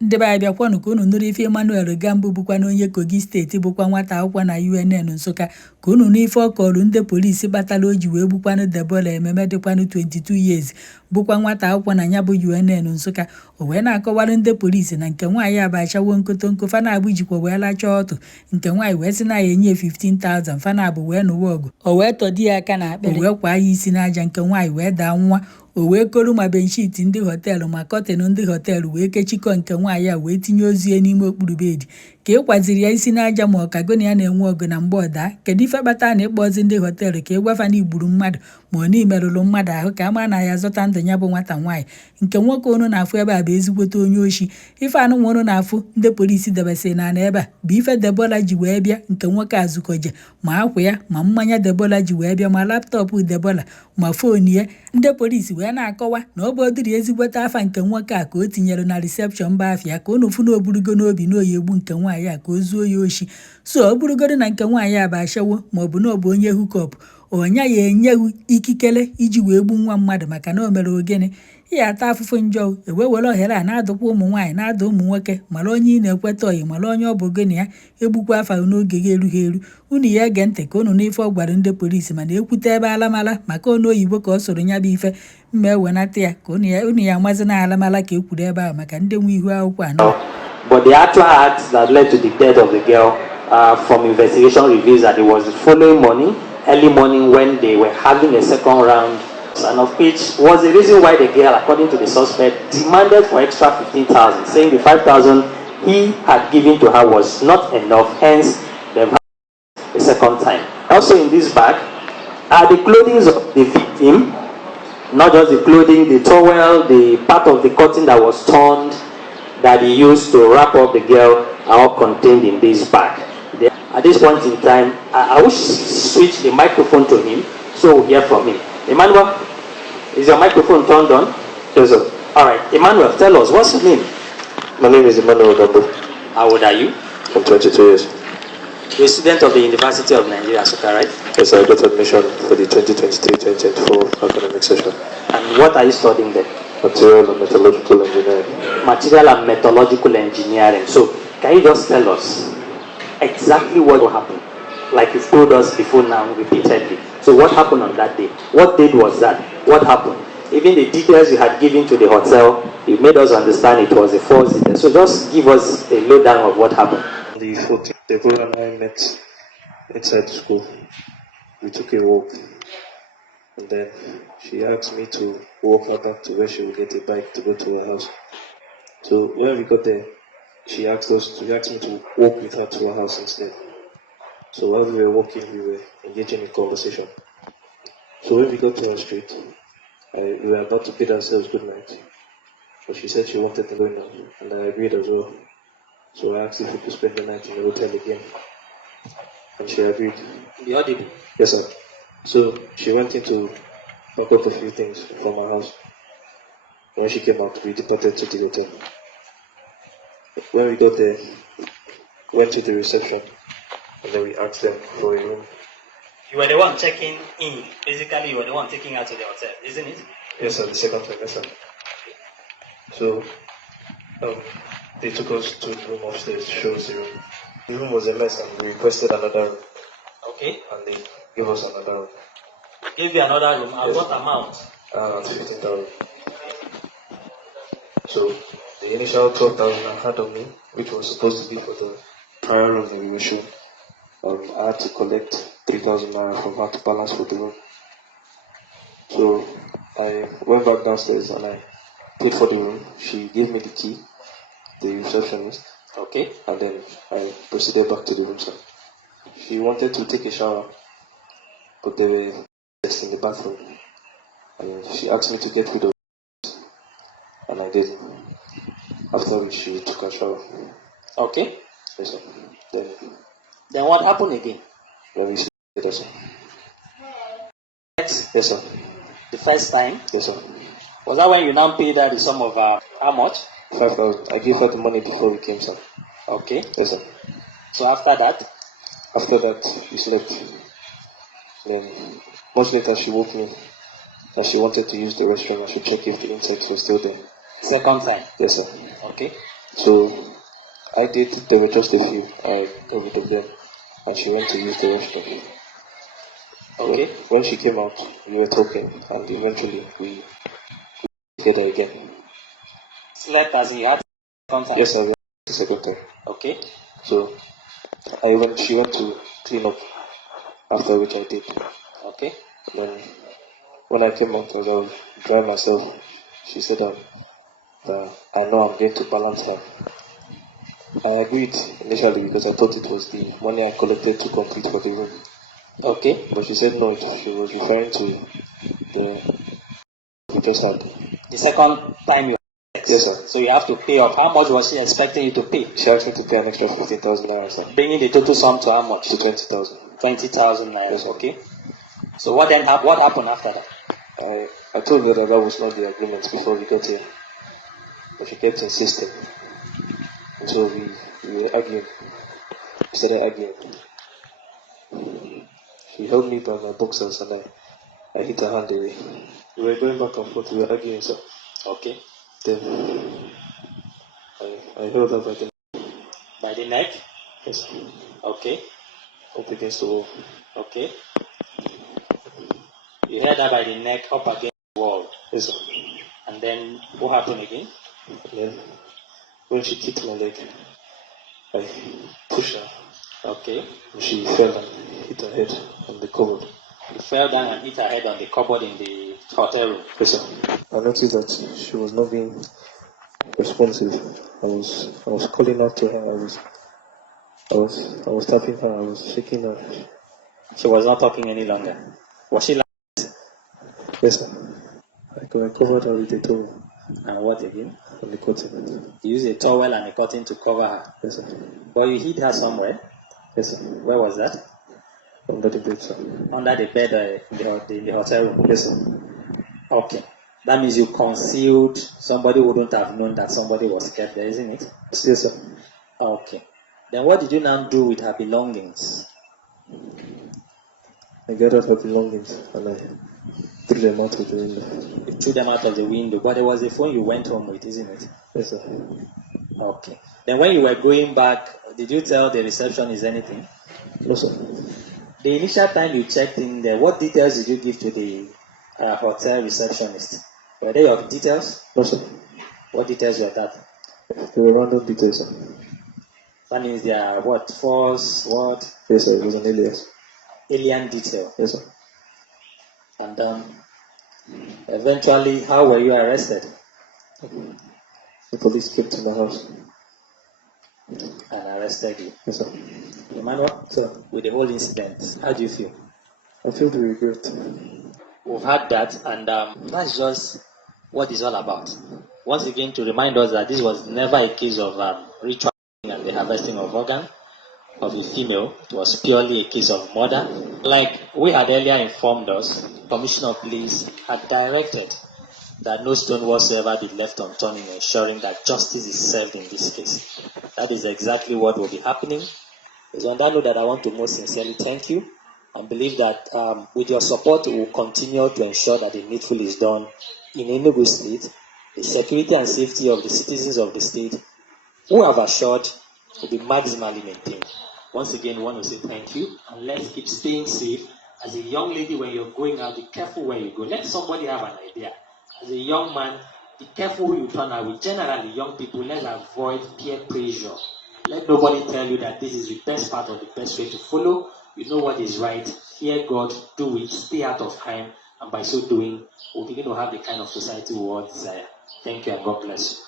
Deborah bịakwanụ ka unu nụrụ ife Emmanuel Gambo bụkwa na onye Kogi steeti bụkwa nwata akwụkwọ na UNN Nsukka ka unu n'ife ọ kọrọ ndị polisi batala o ji wee gbukwanụ Deborah ememe dịkwanụ 22 years bụkwa nwata akwụkwọ na ya bụ UNN Nsukka. O wee na-akọwara ndị polisi na nke nwaanyị abachawo nkotonko fanabụ jikwa wee lachaa ọtụ, nke nwaanyị wee sị na ya enye 15,000 fanabụ wee nụwa ọgụ. O wee tọdi ya aka na akpịrị, o wee kwaa ya isi n'aja, nke nwaanyị wee daa nwa. O wee kolu ma benshit ndị họteelụ ma kọtịn ndị họteelụ wee kechikọ nke nwaanyị a wee tinye ozu ya n'ime okpuru bedi ka ị kwaziri ya isi n'aja ma ọ ka gona ya na-enwe ọgụ na mgbe ọda. Kedu ife kpata na ịkpọzi ndị họteelụ ka ị gwafa na igburu mmadụ ma ọ na imerụrụ mmadụ ahụ ka ama na ya zọta ndụ ya bụ nwata nwaanyị? Nke nwoke unu na-afụ ebe a bụ ezigbote onye oshi. Ife anụnwa unu na-afụ ndị polisi debesịrị na ebe a bụ ife Deborah ji wee bịa, nke nwoke azụkọje ma akwa ya ma mmanya Deborah ji wee bịa ma laptọpụ Deborah ma foonu ya. Ndị polisi wee na-akọwa na ọ bụ odiri ezigbote afa nke nwoke a ka o tinyere na reception ba afịa ka unu fụ na oburugo n'obi na oyi egbu nke nwaanyị a ka o zuo ya oshi. So o burugoro na nke nwaanyị a bụ ashawo maọbụ na ọ bụ onye hukọp, onya ya enyeghị ikikere iji wee gbu nwa mmadụ maka na o mere ogene ya ata afụfụ njọ. Ewee were ohere a na-adụkwa ụmụ nwaanyị na-ada ụmụ nwoke mara onye ị na-ekweta oyi mara onye ọ bụ ogene ya egbukwa afa n'oge ga-erughị eru. Unu ya ege ntị ka unu n'ife ọ gwara ndị polisi mana ekwute ebe alamala maka onye oyibo ka ọ soro nya bụ ife mma ewenata ya ka unu ya amazi na alamala ka ekwuru ebe ahụ maka ndị nwe ihu akwụkwọ anọ. But the actual act that led to the death of the girl from investigation reveals that it was the following morning, early morning, when they were having a second round, and of which was the reason why the girl, according to the suspect, demanded for extra 15,000, saying the 5,000 he had given to her was not enough, hence they had a second time. Also in this bag are the clothing of the victim, not just the clothing, the towel, the part of the curtain that was torn that he used to wrap up the girl are all contained in this bag. At this point in time, I will switch the microphone to him so we'll hear from him. Emmanuel, is your microphone turned on? Yes, sir. Alright, Emmanuel, tell us, what's your name? My name is Emmanuel Gambo. How old are you? I'm 22 years. You're a student of the University of Nigeria, Nsukka, right? Yes, I got admission for the 2023-2024 academic session. And what are you studying there? Material and metallurgical engineering. Material and metallurgical engineering. So, can you just tell us exactly what will happen? Like you've told us before now, repeatedly. So what happened on that day? What date was that? What happened? Even the details you had given to the hotel, you made us understand it was a false detail. So just give us a lowdown of what happened. On the 14th, Deborah and I met inside school. We took a walk. And then she asked me to walk her back to where she would get a bike to go to her house. So when we got there, she asked me to walk with her to her house instead. So while we were walking, we were engaging in conversation. So when we got to our street, we were about to bid ourselves good night. But she said she wanted to go now, and I agreed as well. So I asked if we could spend the night in the hotel again. And she agreed. You audible? Yes, sir. So she went in to pack up a few things from our house. When she came out, we departed to the hotel. When we got there, we went to the reception, and then we asked them for a room. You were the one checking in. Basically, you were the one taking her to the hotel, isn't it? Yes, sir. The second time, yes, sir. So they took us to the room upstairs to show us the room. The room was a mess, and we requested another room. Okay. And they gave us another room. Gave you another room. At what amount? 15,000. So the initial 12,000 I had on me, which was supposed to be for the prior room that we were shown, I had to collect 3,000 naira from her to balance for the room. So I went back downstairs and I paid for the room. She gave me the key, the receptionist. Okay. And then I proceeded back to the room, sir. She wanted to take a shower, but there were guests in the bathroom. And she asked me to get rid of it, and I did. After which she took a shower. Okay. Yes, sir. Then what happened again? Then we slept, yes, sir. Yes, sir. The first time? Yes, sir. Was that when you now paid her the sum of how much? 5,000. I gave her the money before we came, sir. Okay. Yes, sir. So after that? After that, we slept. Then, much later, she woke me and she wanted to use the restroom. I should check if the insects were still there. Second time? Yes, sir. Okay. So I did. There were just a few. I got rid of them, and she went to use the restroom. Okay. When she came out, we were talking, and eventually we together again. Slept as in you had contact? Yes, I went the second time. Okay. So she went to clean up, after which I did. Okay. Then when I came out, as I was drying myself, she said that I know I'm going to balance her. I agreed initially because I thought it was the money I collected to complete for the room. Okay. But she said no, she was referring to the we just had. The second time you had sex? Yes, sir. So you have to pay up. How much was she expecting you to pay? She asked me to pay an extra 15,000 naira, sir. Bringing the total sum to how much? To 20,000. 20,000 naira. Yes, sir. Okay. So what happened after that? I told her that was not the agreement before we got here. But she kept insisting. And so we were arguing. We started arguing. She held me by my boxers and I hit her hand away. We were going back and forth, we were arguing, sir. Okay. Then I held her by the neck. By the neck? Yes, sir. Okay. Up against the wall. Okay. You held her by the neck up against the wall. Yes, sir. And then what happened again? And then when she kicked my leg, I pushed her. Okay. And she fell and hit her head on the cupboard. You fell down and hit her head on the cupboard in the hotel room? Yes, sir. I noticed that she was not being responsive. I was calling out to her. I was tapping her. I was shaking her. She was not talking any longer. Was she like? Yes, sir. I covered her with a towel. And what again? And the curtain. You used a towel and a curtain to cover her? Yes, sir. But you hid her somewhere? Yes, sir. Where was that? Under the bed, sir. Under the bed in the hotel room? Yes, sir. Okay. That means you concealed. Somebody wouldn't have known that somebody was kept there, isn't it? Yes, sir. Okay. Then what did you now do with her belongings? I gathered her belongings and I threw them out of the window. You threw them out of the window, but there was a phone you went home with, isn't it? Yes, sir. Okay. Then when you were going back, did you tell the receptionist anything? No, sir. The initial time you checked in there, what details did you give to the hotel receptionist? Were they your details? No, sir. What details were that? They were random details, sir. That means they are what? False, what? Yes, sir. It was an alias. Alien detail. Yes, sir. And eventually, how were you arrested? The police came to my house and arrested you. Yes, sir. Emmanuel, Sir. with the whole incident, how do you feel? I feel the regret. We've had that, and that's just what it's all about. Once again, to remind us that this was never a case of ritual and the harvesting of organ of a female. It was purely a case of murder. Like we had earlier informed us, Commissioner of Police had directed that no stone whatsoever be left unturned in ensuring that justice is served in this case. That is exactly what will be happening. It's on that note that I want to most sincerely thank you and believe that with your support, we will continue to ensure that the needful is done in Enugu State. The security and safety of the citizens of the state who have assured will be maximally maintained. Once again, I want to say thank you, and let's keep staying safe. As a young lady, when you're going out, be careful where you go. Let somebody have an idea. As a young man, be careful who you turn out with. Generally, young people, let's avoid peer pressure. Let nobody tell you that this is the best part or the best way to follow. You know what is right. Fear God, do it, stay out of crime, and by so doing, we'll begin to have the kind of society we all desire. Thank you, and God bless you.